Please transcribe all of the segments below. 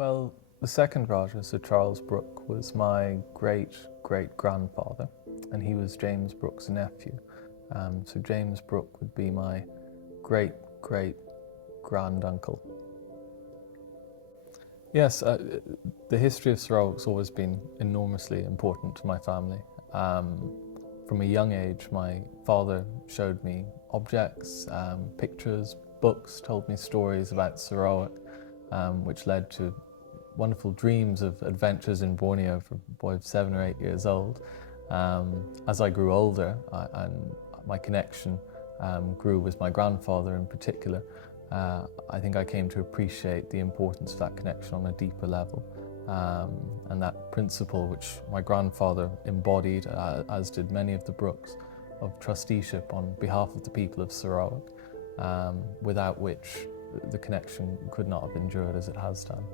Well, the second Rajah, Sir Charles Brooke, was my great-great-grandfather, and he was James Brooke's nephew. So James Brooke would be my great-great-granduncle. Yes, the history of Sarawak's always been enormously important to my family. From a young age, my father showed me objects, pictures, books, told me stories about Sarawak, which led to wonderful dreams of adventures in Borneo for a boy of 7 or 8 years old. As I grew older, and my connection grew with my grandfather in particular, I think I came to appreciate the importance of that connection on a deeper level. And that principle which my grandfather embodied, as did many of the Brookes, of trusteeship on behalf of the people of Sarawak, without which the connection could not have endured as it has done.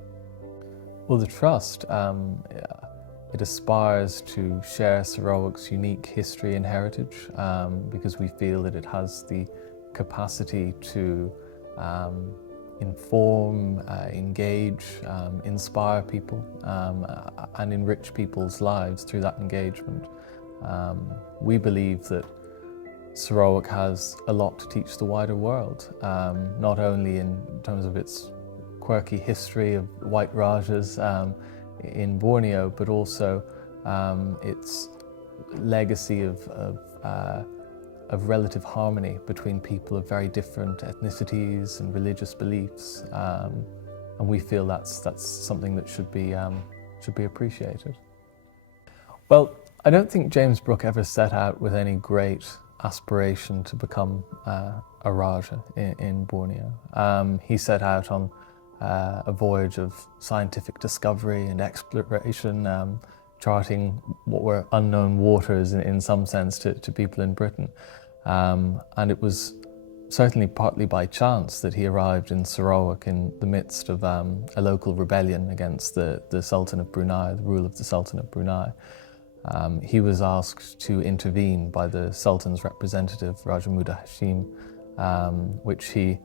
Well, the Trust, it aspires to share Sarawak's unique history and heritage because we feel that it has the capacity to inform, engage, inspire people and enrich people's lives through that engagement. We believe that Sarawak has a lot to teach the wider world, not only in terms of its quirky history of White Rajahs in Borneo, but also its legacy of relative harmony between people of very different ethnicities and religious beliefs, and we feel that's something that should be appreciated. Well, I don't think James Brooke ever set out with any great aspiration to become a Rajah in Borneo. He set out on a voyage of scientific discovery and exploration, charting what were unknown waters in some sense to people in Britain. And it was certainly partly by chance that he arrived in Sarawak in the midst of a local rebellion against the Sultan of Brunei, the rule of the Sultan of Brunei. He was asked to intervene by the Sultan's representative, Raja Muda Hashim, which he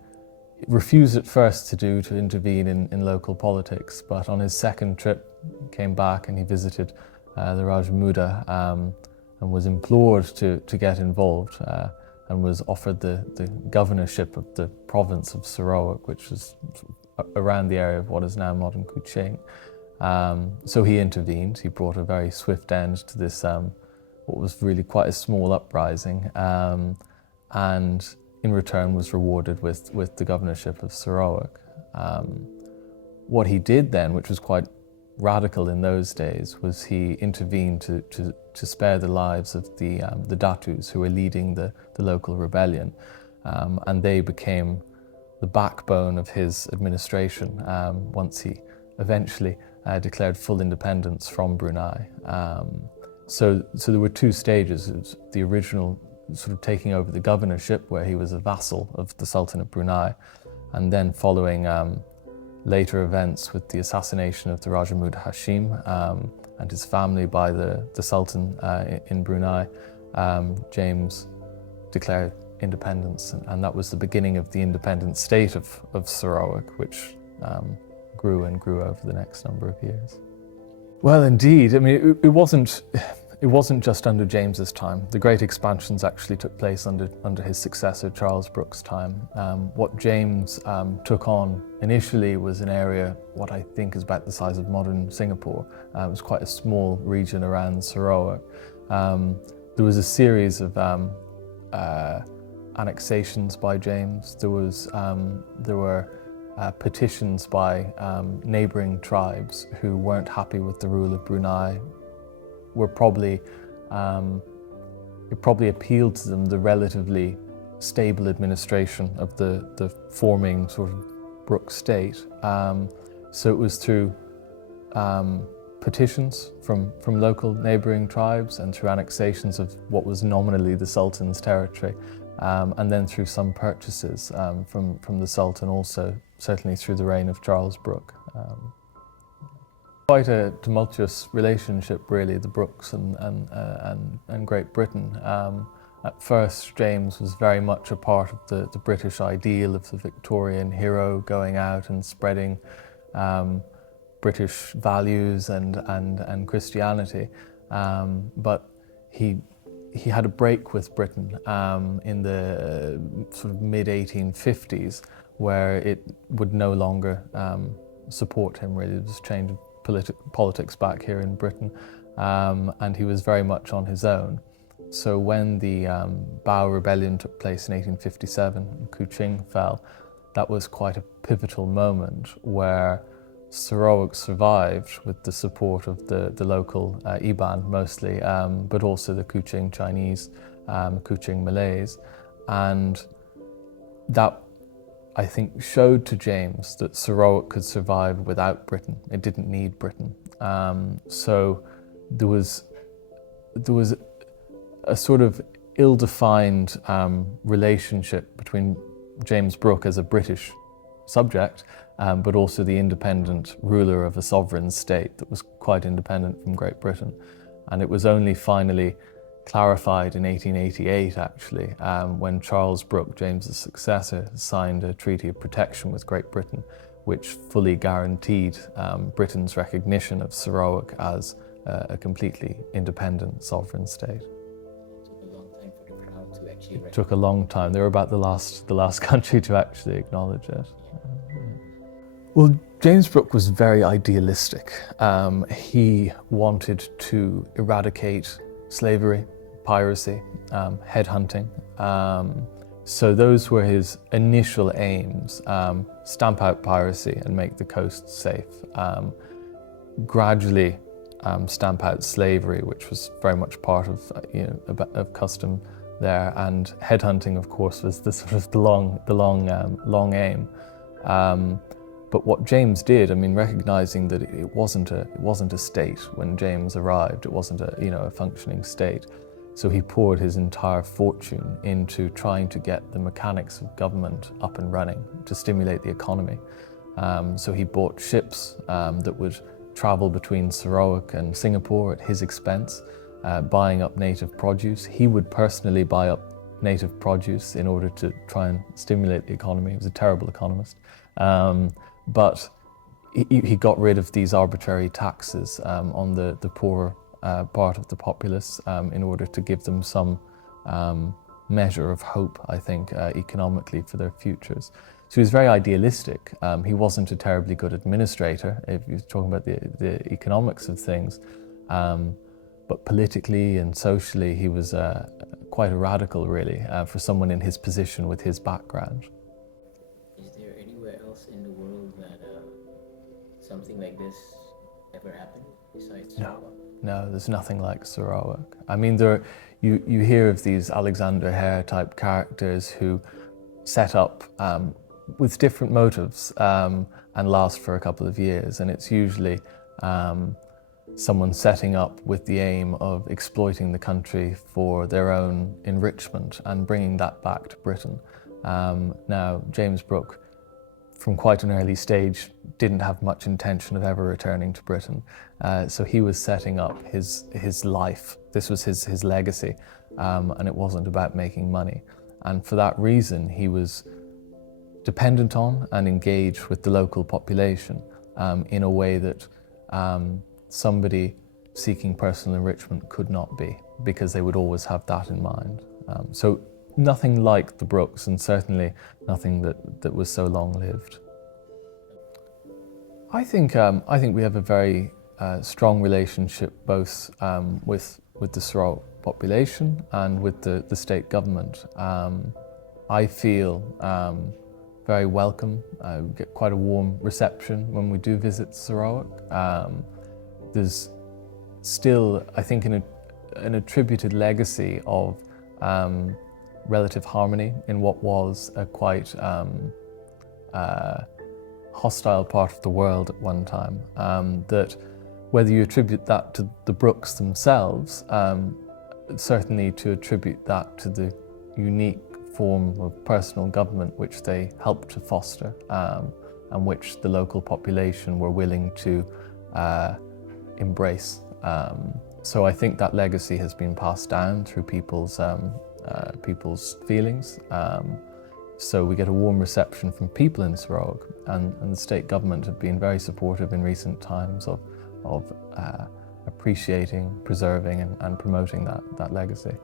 refused at first to do, to intervene in local politics, but on his second trip came back and he visited the Raja Muda and was implored to get involved and was offered the governorship of the province of Sarawak, which was around the area of what is now modern Kuching. So he intervened. He brought a very swift end to this, what was really quite a small uprising, and in return was rewarded with the governorship of Sarawak. What he did then, which was quite radical in those days, was he intervened to spare the lives of the Datus who were leading the local rebellion, and they became the backbone of his administration once he eventually declared full independence from Brunei. So there were two stages. It was the original sort of taking over the governorship, where he was a vassal of the Sultan of Brunei, and then following later events with the assassination of the Raja Muda Hashim and his family by the Sultan in Brunei, James declared independence, and that was the beginning of the independent state of Sarawak, which grew and grew over the next number of years. Well, indeed. I mean, it wasn't just under James's time. The great expansions actually took place under his successor, Charles Brooke's time. What James took on initially was an area, what I think is about the size of modern Singapore. It was quite a small region around Sarawak. There was a series of annexations by James. There were petitions by neighbouring tribes who weren't happy with the rule of Brunei. It probably appealed to them the relatively stable administration of the forming sort of Brooke state. So it was through petitions from local neighbouring tribes and through annexations of what was nominally the Sultan's territory, and then through some purchases from the Sultan also, certainly through the reign of Charles Brooke. Quite a tumultuous relationship, really, the Brookes and Great Britain. At first, James was very much a part of the British ideal of the Victorian hero going out and spreading British values and Christianity, but he had a break with Britain in the sort of mid-1850s, where it would no longer support him, really. There was a change of politics back here in Britain, and he was very much on his own. So when the Boer Rebellion took place in 1857 and Kuching fell, that was quite a pivotal moment where Sarawak survived with the support of the local Iban mostly, but also the Kuching Chinese, Kuching Malays. And that, I think, showed to James that Sarawak could survive without Britain. It didn't need Britain. So there was a sort of ill-defined relationship between James Brooke as a British subject, but also the independent ruler of a sovereign state that was quite independent from Great Britain. And it was only finally clarified in 1888, actually, when Charles Brooke, James's successor, signed a treaty of protection with Great Britain, which fully guaranteed Britain's recognition of Sarawak as a completely independent sovereign state. It took a long time. They were about the last country to actually acknowledge it. Well, James Brooke was very idealistic. He wanted to eradicate slavery, piracy, headhunting. So those were his initial aims. Stamp out piracy and make the coast safe. Gradually stamp out slavery, which was very much part of custom there, and headhunting, of course, was the sort of the long aim. But what James did, I mean, recognizing that it wasn't a state when James arrived, it wasn't a functioning state. So he poured his entire fortune into trying to get the mechanics of government up and running to stimulate the economy. So he bought ships that would travel between Sarawak and Singapore at his expense, buying up native produce. He would personally buy up native produce in order to try and stimulate the economy. He was a terrible economist. But he got rid of these arbitrary taxes on the poorer part of the populace in order to give them some measure of hope, I think, economically for their futures. So he was very idealistic. He wasn't a terribly good administrator, if you're talking about the economics of things. But politically and socially, he was quite a radical, really, for someone in his position with his background. Is there anywhere else in the world that something like this ever happened besides Sarawak? No, there's nothing like Sarawak. I mean, you hear of these Alexander Hare type characters who set up with different motives and last for a couple of years, and it's usually someone setting up with the aim of exploiting the country for their own enrichment and bringing that back to Britain. Now, James Brooke, from quite an early stage, didn't have much intention of ever returning to Britain. So he was setting up his life. This was his legacy, and it wasn't about making money. And for that reason, he was dependent on and engaged with the local population in a way that somebody seeking personal enrichment could not be, because they would always have that in mind. So nothing like the Brookes, and certainly nothing that was so long-lived. I think we have a very strong relationship both with the Sarawak population and with the state government. I feel very welcome. We get quite a warm reception when we do visit Sarawak. There's still, I think, an attributed legacy of relative harmony in what was a quite hostile part of the world at one time. That whether you attribute that to the Brookes themselves, certainly to attribute that to the unique form of personal government which they helped to foster, and which the local population were willing to embrace. So I think that legacy has been passed down through people's feelings. So we get a warm reception from people in Sarawak, and the state government have been very supportive in recent times of appreciating, preserving and promoting that legacy.